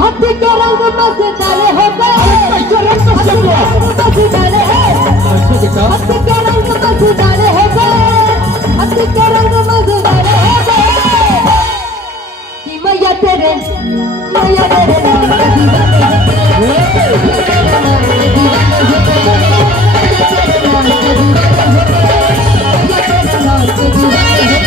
हाथी के रंग मजेदार हो गए, कैसे रंग मजेदार है, कैसे बेटा हाथी के रंग मजेदार हो गए, हाथी के रंग मजेदार हो गए कि मैया तेरे नाम के दीवाने हो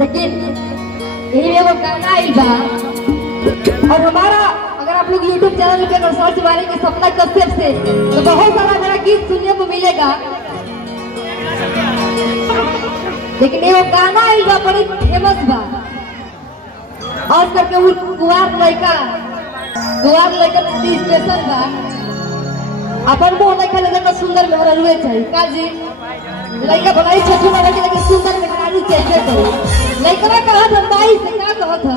लेकिन यही में वो गाना आई बा। और हमारा अगर आप लोग YouTube चैनल पे अगर सर्च मारेंगे सपना कश्यप से तो बहुत सारा मेरा गीत सुनने को मिलेगा। लेकिन ये वो गाना आई बा बड़ी फेमस बा, और करके वो कुवार लड़का स्पेशल बा। अपन वो लड़का लगा सुंदर मेहरारू चाहिए का जी, लड़का बनाई छोटी बना के लेकिन सुंदर मेहरारू चाहिए तो लड़का कहा था माई से क्या कहा था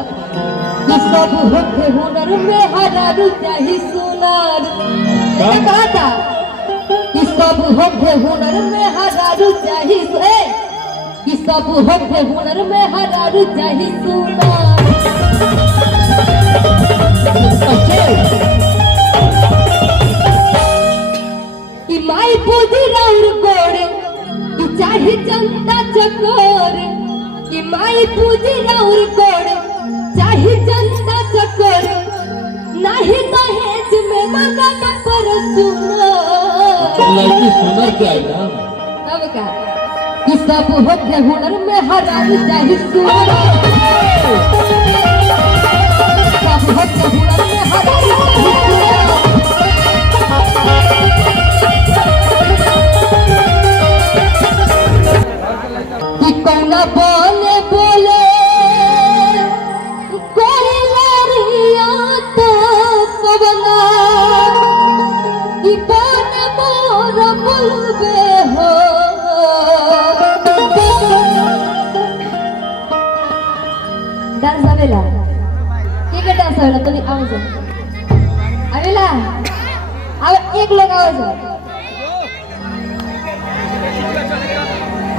कि सब होते हुनर में हरारू चाहिए सुनार। क्या कहा था कि सब होते हुनर में हरारू चाहिए, कि सब होते हुनर में हरारू चाहिए सुनार। कि माई पूजी राउर गोड़ कि चाहे जनता चकोर, कि माई पूजी राउर गोड़ चाहे जनता चकोर, नहीं दहेज में मंगन पर सुनार। लड़की सुंदर क्या है ना अब क्या कि सब होते हुनर में हरारू चाहिए सुनार, सब होते हुनर में हरारू चाहिए सुनार। कि कौना बोले बोले कोई लड़िया तो कबला, कि बन मोर बुलबे हो। डांस आवेला के डांस आवेला तनी आओ जा आवेला, अब एक लोग आओ जा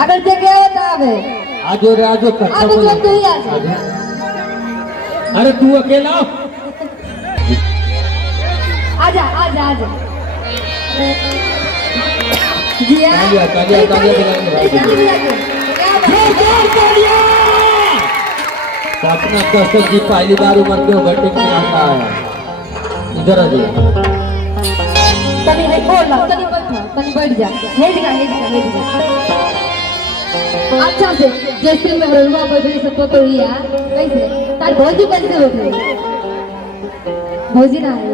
अगर जगह हो तो आवे आजो रे आजो कर आगे जो तू ही आ जा। अरे तू अकेला आजा आजा आजा जिया तालियां दिलाएंगे सपना कश्यप जी पहली बार उम्र के ओवरटेक में आता है। इधर आ जाइए तनी है बोल तनी बैठ जा हेज जा अच्छा से जैसे मैं रुआ बैठे सब तो ही है कैसे तार भौजी कैसे बैठे भौजी ना आई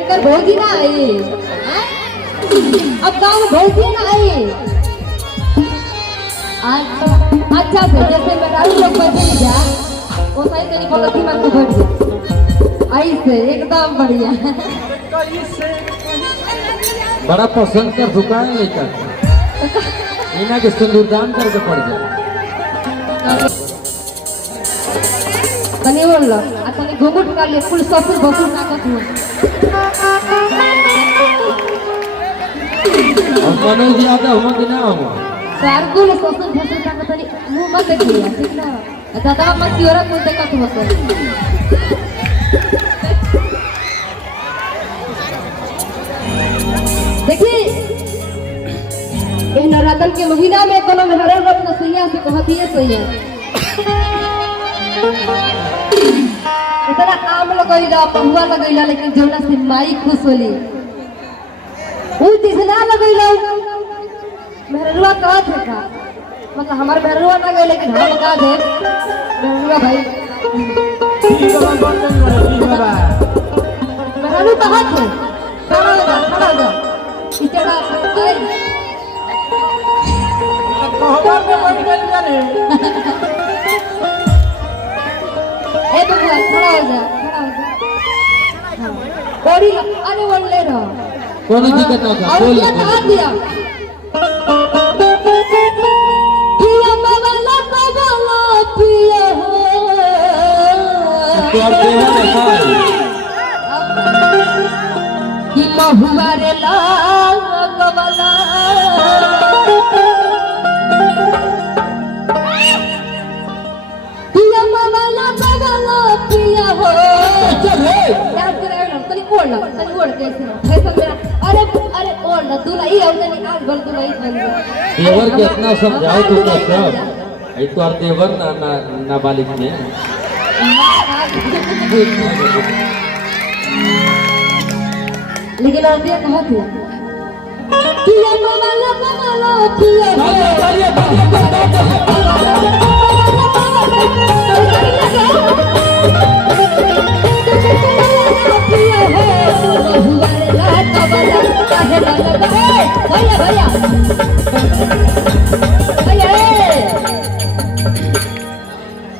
एक भौजी ना आई अब गाँव में भौजी ना आई। अच्छा से जैसे मैं राहु लोग बैठे जा वो सही तरी पकड़ी मत को बैठ जा ऐसे एकदम बढ़िया। बड़ा पसंद कर चुका है लेकर इना के सिंदूरदान करके पड़ जाए तनी बोल लो आ तनी घुंघट कर ले फुल ससुर भसुर ताकत हो। और मनोज यादव हम कि ना हम कारकुल ससुर भसुर ताकत तनी मुंह मत देखिए ठीक ना दादा मत तियोरा को देखत हो तो देखिए ये नवरात्र के महीना में कोनो मेहरल अपना सैया से कहती है सैया इतना आम लगैला पहुआ लगैला लेकिन जौना से माई खुश होली उ दिखना लगैला मेहरलवा कहत है का मतलब हमार मेहरलवा ना गए लेकिन हम बता दे मेहरलवा भाई मेहरलवा कहत है खड़ा हो जा इतना बबुआ खड़ा हो जा, खड़ा हो जा। हाँ। ओढ़ी लो, अरे ओढ़ ले रहो। कौन दिक्कत ना था, और बोल क्या कहा दिया? पिया बाबा पिया हो। तो आप देवर है भाई। कि महुआ रे लागवला। पिया बाबा लागवला पिया हो। चल रे याद करे ना, तनी ओढ़ कैसे ना फैशन मेरा। अरे अरे ओढ़ ना, दूल्हा ही हो तनी आज भर दूल्हा ही बन गया। देवर के इतना समझाओ तो क्या सब ये तो और देवर ना नाबालिग में लेकिन आप ये कहा थे पिया बाबा पिया हो। पिया हो महुआ रे लागवला काहे ना लगा। भैया भैया भैया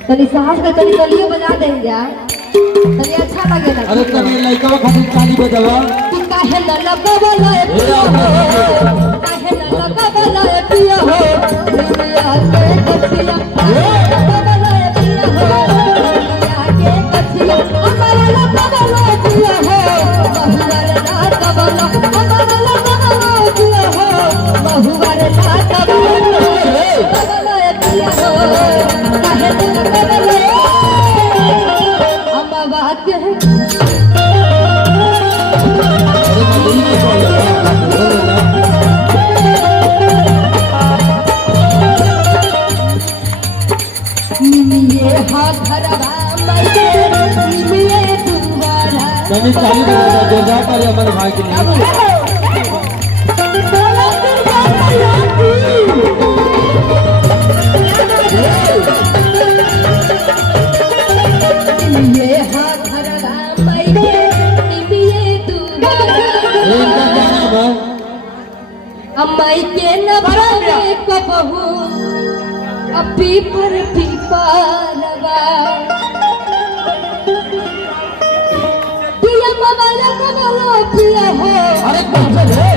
तनी साहब का तनी तालियों बजा देंगे जा, तनी अच्छा लगेगा। अरे तभी लड़का खातिर ताली बजावा। तू काहे न लगवला पिया हो, काहे न लगवला पिया हो। दुनिया के कथिया लगवला पिया हो, दुनिया के कथिया हमारा लगवला पिया हो। महुआ रे लागवला हमारा लगवला पिया हो। महुआ रे लागवला पिया हो, काहे न लगवला अम्मा बात है। निमिये हाथ धरवा मैके निमिये दुआरा। तभी ताली बजावा जोरदार ताली हमारे भाई के लिए। निमिये हाथ धरवा मैके निमिये दुआरा। इनका क्या नाम है? अम्माई के न भरे कबहू अपी पर पीपालवा। पिया बाबा लगवला पिया हो। अरे कौन सा है?